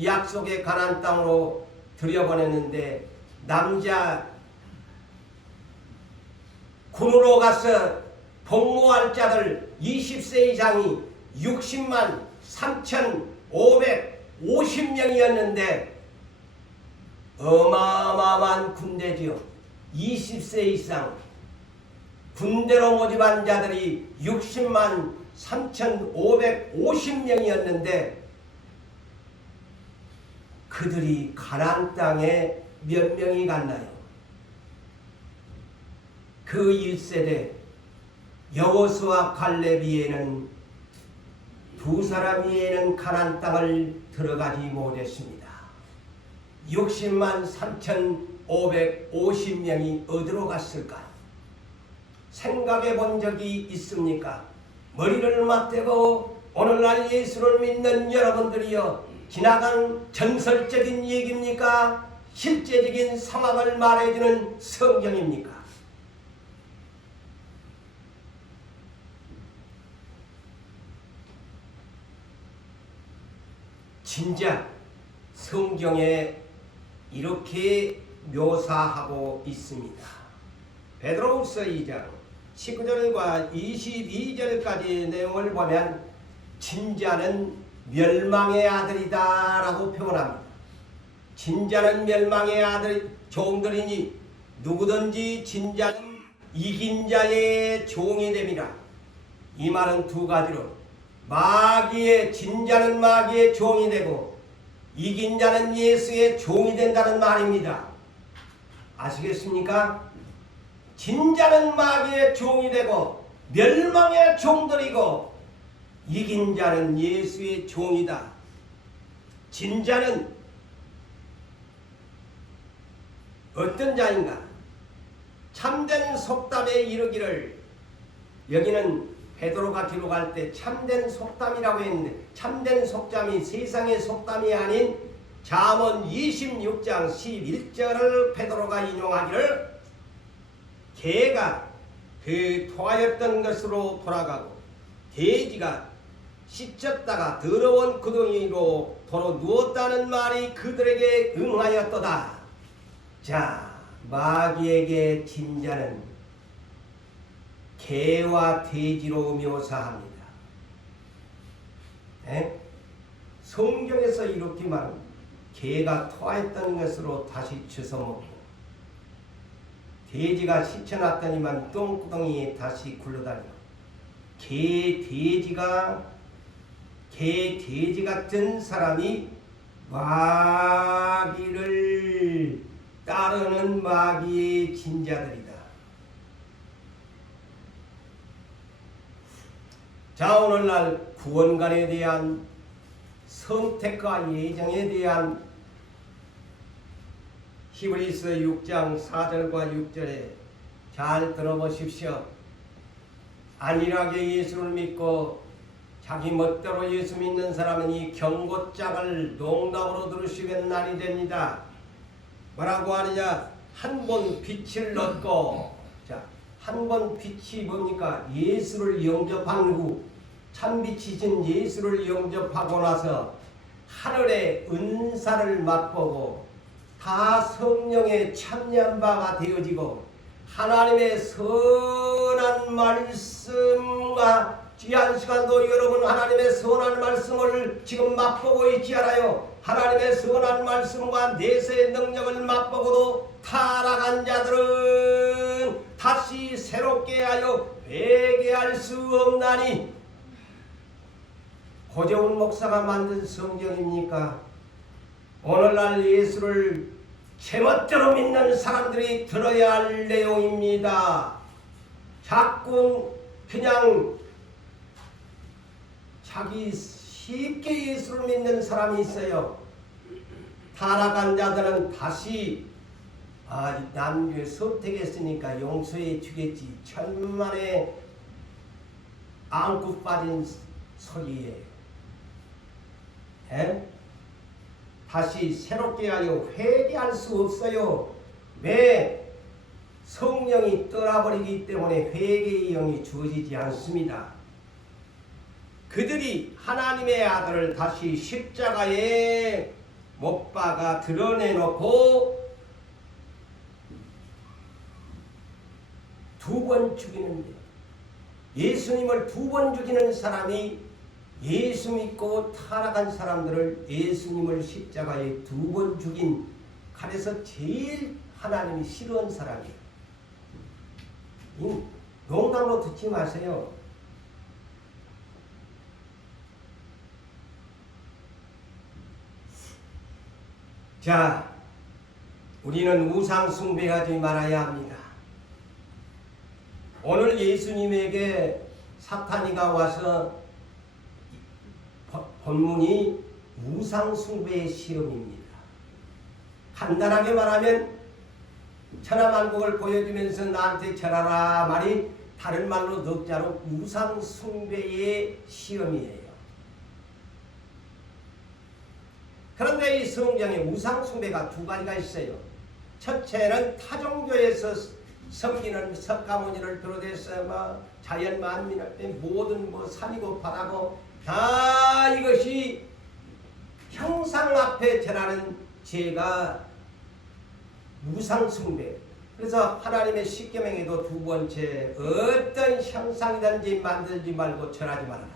약속의 가나안 땅으로 들여보냈는데 남자 군으로 가서 복무할 자들 20세 이상이 60만 3,550명이었는데 어마어마한 군대지요. 20세 이상 군대로 모집한 자들이 60만 3,550명이었는데 그들이 가나안 땅에 몇 명이 갔나요? 그 1세대 여호수아 칼렙 이에는 두 사람 이에는 가나안 땅을 들어가지 못했습니다. 60만 3,550명이 어디로 갔을까? 생각해 본 적이 있습니까? 머리를 맞대고 오늘날 예수를 믿는 여러분들이여, 지나간 전설적인 얘기입니까? 실제적인 상황을 말해주는 성경입니까? 진짜 성경에 이렇게 묘사하고 있습니다. 베드로후서 2장 19절과 22절까지 내용을 보면 진자는 멸망의 아들이다 라고 표현합니다. 진자는 멸망의 아들 종들이니 누구든지 진자는 이긴 자의 종이 됨이라. 이 말은 두 가지로 진자는 마귀의 종이 되고 이긴 자는 예수의 종이 된다는 말입니다. 아시겠습니까? 진자는 마귀의 종이 되고 멸망의 종들이고 이긴 자는 예수의 종이다. 진자는 어떤 자인가? 참된 속담에 이르기를, 여기는 베드로가 기록할 때 참된 속담이라고 했는데 참된 속담이 세상의 속담이 아닌 잠언 26장 11절을 베드로가 인용하기를, 개가 그 토하였던 것으로 돌아가고 돼지가 씻혔다가 더러운 구덩이로 도로 누웠다는 말이 그들에게 응하였도다. 자, 마귀에게 진 자는 개와 돼지로 묘사합니다. 성경에서 이렇게 말합니다. 개가 토하였던 것으로 다시 주워먹고 돼지가 씻혀놨더니만 똥구덩이에 다시 굴러다니고 개 돼지 같은 사람이 마귀를 따르는 마귀의 진자들이다. 자, 오늘날 구원관에 대한 선택과 예정에 대한 히브리서 6장 4절과 6절에 잘 들어보십시오. 안일하게 예수를 믿고 자기 멋대로 예수 믿는 사람은 이 경고장을 농담으로 들으시겠나니 됩니다. 뭐라고 하느냐? 한 번 빛을 얻고, 자, 한 번 빛이 뭡니까? 예수를 영접한 후 참빛이신 예수를 영접하고 나서 하늘의 은사를 맛보고 다 성령에 참여한 바가 되어지고 하나님의 선한 말씀과 귀한 시간도 여러분 하나님의 선한 말씀을 지금 맛보고 있지 않아요? 하나님의 선한 말씀과 내세의 능력을 맛보고도 타락한 자들은 다시 새롭게 하여 회개할 수 없나니. 고재훈 목사가 만든 성경입니까? 오늘날 예수를 제멋대로 믿는 사람들이 들어야 할 내용입니다. 자꾸 그냥 자기 쉽게 예수를 믿는 사람이 있어요. 타락한 자들은 다시 남교에 선택했으니까 용서해 주겠지. 천만에 안고 빠진 소리예요. 다시 새롭게 하여 회개할 수 없어요. 왜? 성령이 떠나버리기 때문에 회개의 영이 주어지지 않습니다. 그들이 하나님의 아들을 다시 십자가에 못 박아 드러내놓고 두 번 죽이는데, 예수님을 두 번 죽이는 사람이 예수 믿고 타락한 사람들을 예수님을 십자가에 두 번 죽인 칼에서 제일 하나님이 싫어한 사람이에요. 농담으로 듣지 마세요. 자, 우리는 우상 숭배하지 말아야 합니다. 오늘 예수님에게 사탄이가 와서 본문이 우상 숭배의 시험입니다. 간단하게 말하면 천하만국을 보여주면서 나한테 절하라 말이 다른 말로 넉자로 우상 숭배의 시험이에요. 그런데 이 성경에 우상 숭배가 두 가지가 있어요. 첫째는 타종교에서 섬기는 석가모니를 비롯해서 자연 만민을 모든 산이고 바다고 다 이것이 형상 앞에 절하는 죄가 우상 숭배. 그래서 하나님의 십계명에도 두 번째 어떤 형상이든지 만들지 말고 절하지 말아라.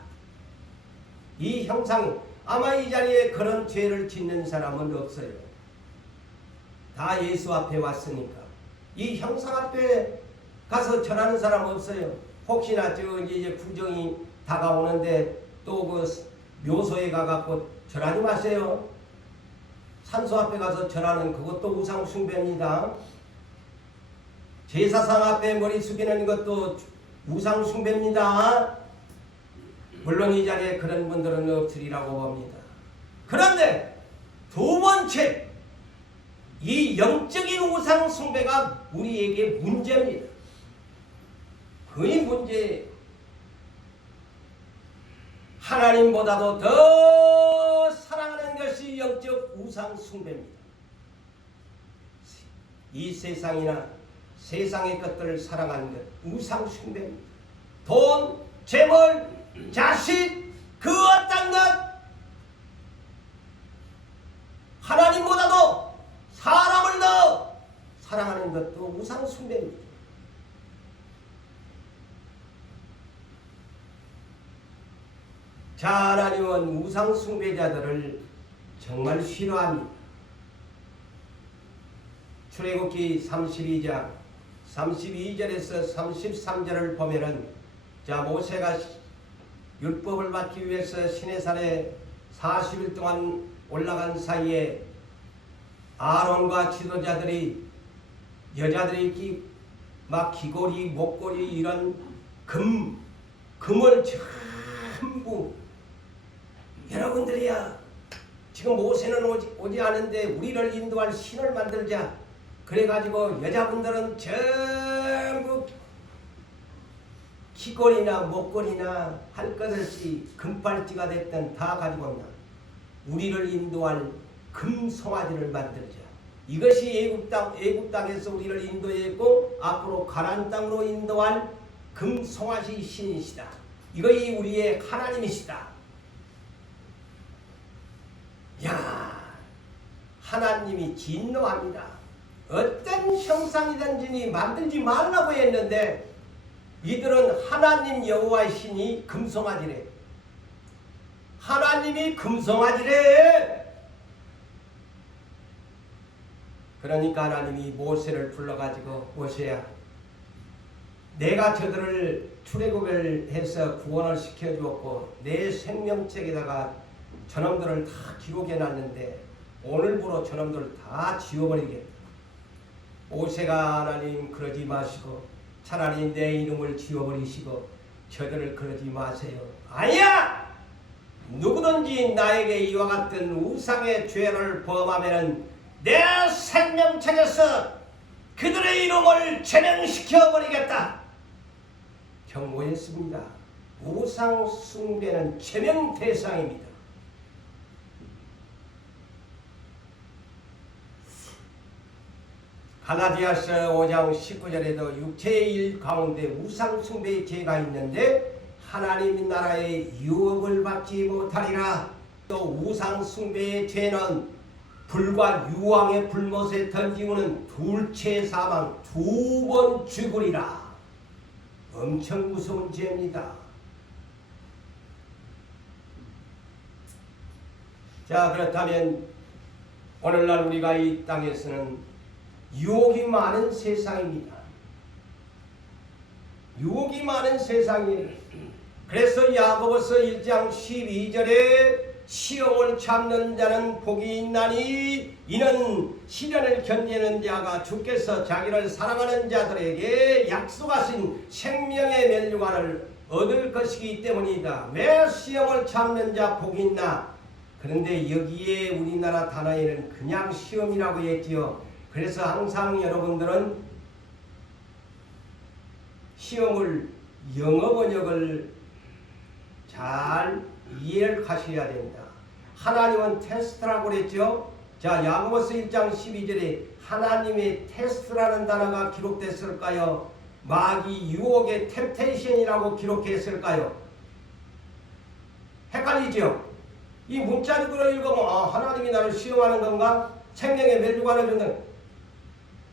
이 형상이 아마 이 자리에 그런 죄를 짓는 사람은 없어요. 다 예수 앞에 왔으니까. 이 형상 앞에 가서 절하는 사람 없어요. 혹시나 이제 구정이 다가오는데 또 그 묘소에 가갖고 절하지 마세요. 산소 앞에 가서 절하는 그것도 우상 숭배입니다. 제사상 앞에 머리 숙이는 것도 우상 숭배입니다. 물론 이 자리에 그런 분들은 없으리라고 봅니다. 그런데 두 번째, 이 영적인 우상 숭배가 우리에게 문제입니다. 그이 문제. 하나님보다도 더 사랑하는 것이 영적 우상 숭배입니다. 이 세상이나 세상의 것들을 사랑하는 것, 우상 숭배입니다. 돈, 재물, 자식, 그 어떤 것, 하나님보다도 사람을 더 사랑하는 것도 우상 숭배입니다. 자, 하나님은 우상 숭배자들을 정말 싫어합니다. 출애굽기 32장 32절에서 33절을 보면은, 자, 모세가 율법을 받기 위해서 시내산에 40일 동안 올라간 사이에 아론과 지도자들이, 여자들이 막 귀걸이, 목걸이, 이런 금을 전부, 여러분들이야 지금 모세는 오지 않은데 우리를 인도할 신을 만들자. 그래가지고 여자분들은 전부 귀걸이나 목걸이나 할 것 없이 금팔찌가 됐든 다 가지고 온다. 우리를 인도할 금송아지를 만들자. 이것이 애굽 땅에서 우리를 인도했고 앞으로 가나안 땅으로 인도할 금송아지 신이시다. 이것이 우리의 하나님이시다. 야, 하나님이 진노합니다. 어떤 형상이든지 만들지 말라고 했는데 이들은 하나님 여호와의 신이 금송아지래. 하나님이 금송아지래. 그러니까 하나님이 모세를 불러가지고, 모세야, 내가 저들을 출애굽을 해서 구원을 시켜주었고 내 생명책에다가 저놈들을 다 기록해놨는데 오늘부로 저놈들을 다 지워버리겠다. 모세가, 하나님 그러지 마시고 차라리 내 이름을 지워버리시고 저들을 그러지 마세요. 아니야! 누구든지 나에게 이와 같은 우상의 죄를 범하면 내 생명책에서 그들의 이름을 제명시켜버리겠다. 경고했습니다. 우상 숭배는 제명 대상입니다. 갈라디아서 5장 19절에도 육체의 일 가운데 우상 숭배의 죄가 있는데 하나님 나라의 유업을 받지 못하리라. 또 우상 숭배의 죄는 불과 유황의 불못에 던지고는 둘째 사망, 2번 죽으리라. 엄청 무서운 죄입니다. 자, 그렇다면 오늘날 우리가 이 땅에서는 유혹이 많은 세상입니다. 유혹이 많은 세상이에요. 그래서 야고보서 1장 12절에 시험을 참는 자는 복이 있나니 이는 시련을 견디는 자가 주께서 자기를 사랑하는 자들에게 약속하신 생명의 면류관을 얻을 것이기 때문이다. 왜 시험을 참는 자 복이 있나? 그런데 여기에 우리나라 단어에는 그냥 시험이라고 했지요. 그래서 항상 여러분들은 시험을 영어 번역을 잘 이해를 하셔야 됩니다. 하나님은 테스트라고 그랬죠. 자, 야고보서 1장 12절에 하나님의 테스트라는 단어가 기록됐을까요? 마귀 유혹의 템테이션이라고 기록했을까요? 헷갈리죠? 이 문자적으로 읽으면 하나님이 나를 시험하는 건가? 생명의 멸류관을 준다.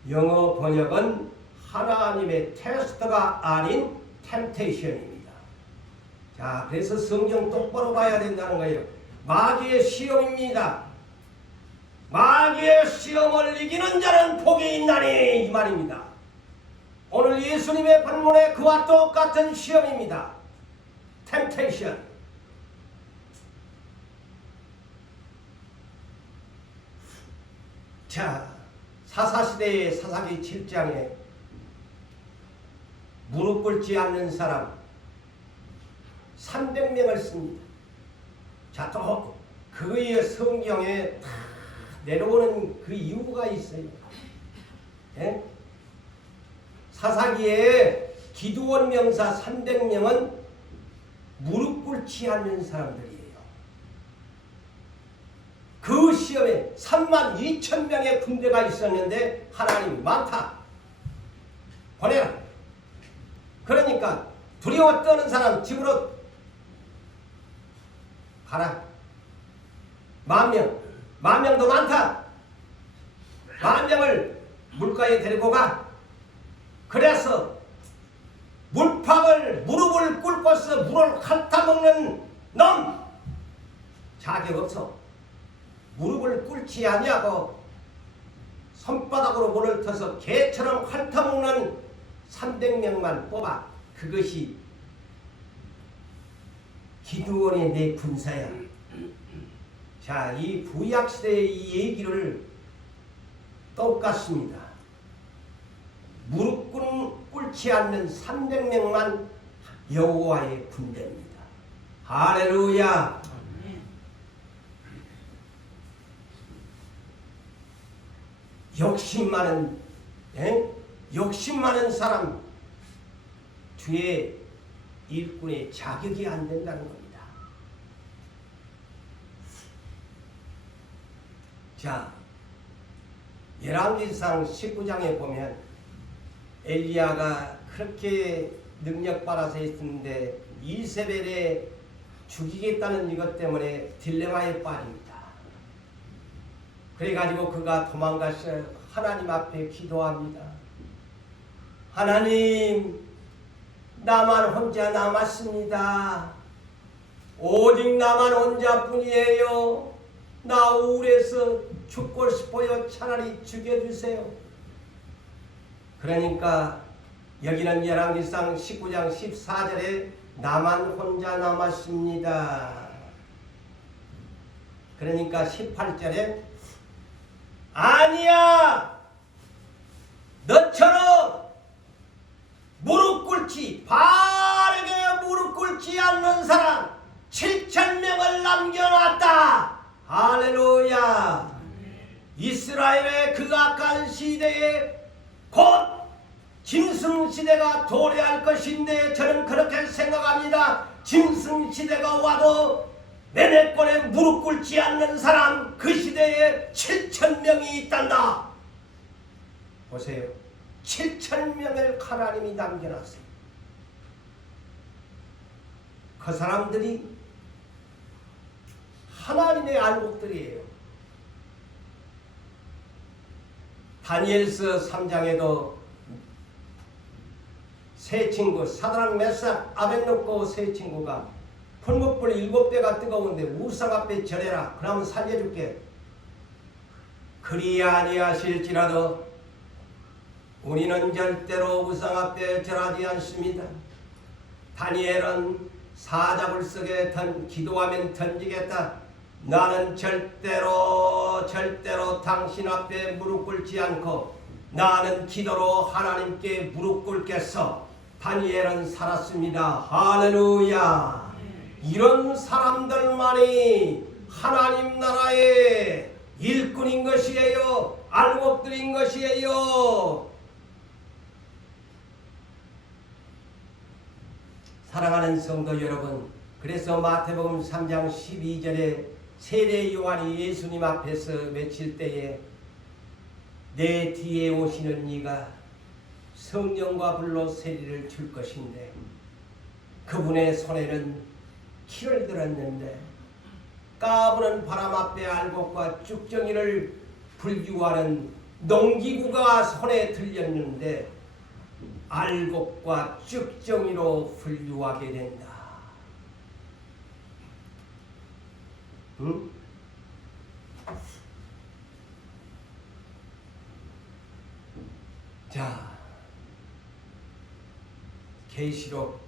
영어 번역은 하나님의 테스트가 아닌 템테이션입니다. 자, 그래서 성경 똑바로 봐야 된다는 거예요. 마귀의 시험입니다. 마귀의 시험을 이기는 자는 복이 있나니 이 말입니다. 오늘 예수님의 본문에 그와 똑같은 시험입니다. 템테이션. 자, 사사시대의 사사기 7장에 무릎 꿇지 않는 사람 300명을 씁니다. 자, 또 그의 성경에 다 내려오는 그 이유가 있어요. 예? 사사기에 기드온 명사 300명은 무릎 꿇지 않는 사람들이에요. 그 시험에 32,000명의 군대가 있었는데 하나님이 많다. 그러니까 두려워 떠는 사람 집으로 가라. 10,000명, 10,000명도 많다. 10,000명을 물가에 데리고 가. 그래서 무릎을 꿇고서 물을 핥아먹는 놈 자격 없어. 무릎을 꿇지 아니하고 손바닥으로 물을 터서 개처럼 핥아먹는 300명만 뽑아. 그것이 기드온의 내 군사야. 자, 이 구약시대의 이 얘기를 똑같습니다. 무릎 꿇지 않는 300명만 여호와의 군대입니다. 할렐루야. 욕심 많은 사람 주의 일꾼의 자격이 안 된다는 겁니다. 자, 열왕기상 19장에 보면 엘리야가 그렇게 능력받아서 있었는데 이세벨에 죽이겠다는 이것 때문에 딜레마에 빠집니다. 그래가지고 그가 도망가서 하나님 앞에 기도합니다. 하나님, 나만 혼자 남았습니다. 오직 나만 혼자뿐이에요. 나 우울해서 죽고 싶어요. 차라리 죽여주세요. 그러니까 여기는 열왕기상 19장 14절에 나만 혼자 남았습니다. 그러니까 18절에 아니야! 너처럼 바르게 무릎 꿇지 않는 사람 7,000명을 남겨놨다. 할렐루야. 이스라엘의 그 악한 시대에 곧 짐승시대가 도래할 것인데 저는 그렇게 생각합니다. 짐승시대가 와도 메네권에 무릎 꿇지 않는 사람 그 시대에 7,000명이 있단다. 보세요. 7,000명을 하나님이 남겨놨어요. 그 사람들이 하나님의 알곡들이에요. 다니엘서 3장에도 세 친구 사드락 메삭 아벳노고 세 친구가 풀무불 7배가 뜨거운데 우상 앞에 절해라. 그러면 살려줄게. 그리 아니하실지라도 우리는 절대로 우상 앞에 절하지 않습니다. 다니엘은 사자굴 속에 기도하면 던지겠다. 나는 절대로 당신 앞에 무릎 꿇지 않고 나는 기도로 하나님께 무릎 꿇겠어. 다니엘은 살았습니다. 할렐루야. 이런 사람들만이 하나님 나라의 일꾼인 것이에요. 알곡들인 것이에요. 사랑하는 성도 여러분, 그래서 마태복음 3장 12절에 세례 요한이 예수님 앞에서 외칠 때에 내 뒤에 오시는 이가 성령과 불로 세례를 줄 것인데 그분의 손에는 키를 들었는데 까부는 바람 앞에 알곡과 쭉정이를 분류하는 농기구가 손에 들렸는데 알곡과 쭉정이로 분류하게 된다. 응? 자, 계시록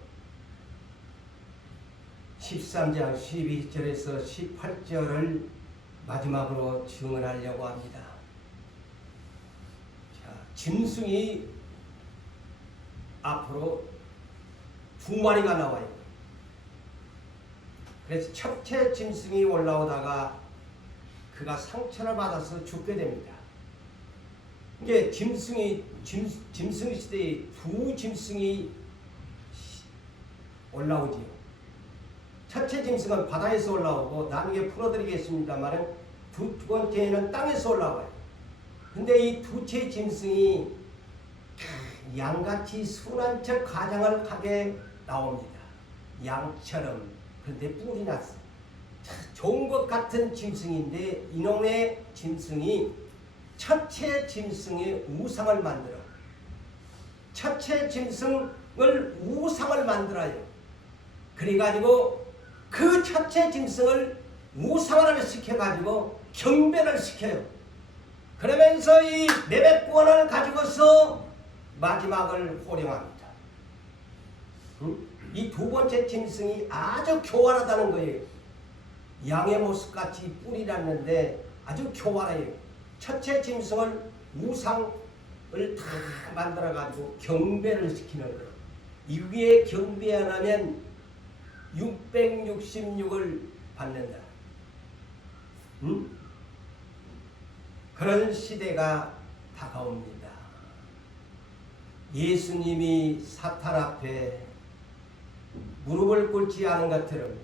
13장 12절에서 18절을 마지막으로 증언하려고 합니다. 자, 짐승이 앞으로 2마리가 나와요. 그래서 첫째 짐승이 올라오다가 그가 상처를 받아서 죽게 됩니다. 이게 짐승 시대에 2 짐승이 올라오지요. 첫째 짐승은 바다에서 올라오고 나중에 풀어드리겠습니다만 두 번째는 땅에서 올라와요. 근데 이 두째 짐승이 양같이 순한 척 가장을 하게 나옵니다. 양처럼. 그런데 뿔이 났어. 좋은 것 같은 짐승인데 이놈의 짐승이 첫째 짐승의 우상을 만들어. 첫째 짐승을 우상을 만들어요. 그래가지고 그 첫째 짐승을 우상을 시켜가지고 경배를 시켜요. 그러면서 이 매백권을 가지고서 마지막을 호령합니다. 이 두 번째 짐승이 아주 교활하다는 거예요. 양의 모습같이 뿔이 났는데 아주 교활해요. 첫째 짐승을 우상을 다 만들어가지고 경배를 시키는 거예요. 이 위에 경배 안 하면 666을 받는다. 그런 시대가 다가옵니다. 예수님이 사탄 앞에 무릎을 꿇지 않은 것처럼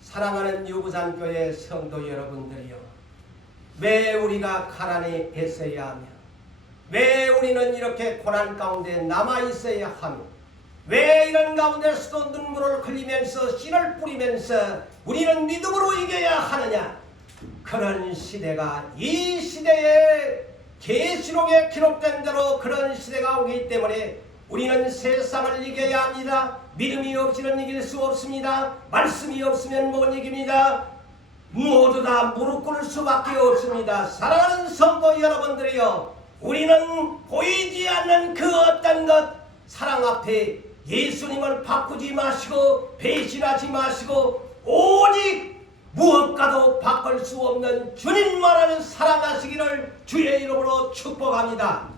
사랑하는 유부산교회 성도 여러분들이요, 왜 우리가 가난에 애써야 하며, 왜 우리는 이렇게 고난 가운데 남아있어야 하며, 왜 이런 가운데서도 눈물을 흘리면서 씨를 뿌리면서 우리는 믿음으로 이겨야 하느냐? 그런 시대가 이 시대에 계시록에 기록된 대로 그런 시대가 오기 때문에 우리는 세상을 이겨야 합니다. 믿음이 없이는 이길 수 없습니다. 말씀이 없으면 못 이깁니다. 모두 다 무릎 꿇을 수밖에 없습니다. 사랑하는 성도 여러분들이요, 우리는 보이지 않는 그 어떤 것, 사랑 앞에 예수님을 바꾸지 마시고 배신하지 마시고 오직 무엇과도 바꿀 수 없는 주님만을 사랑하시기를 주의 이름으로 축복합니다.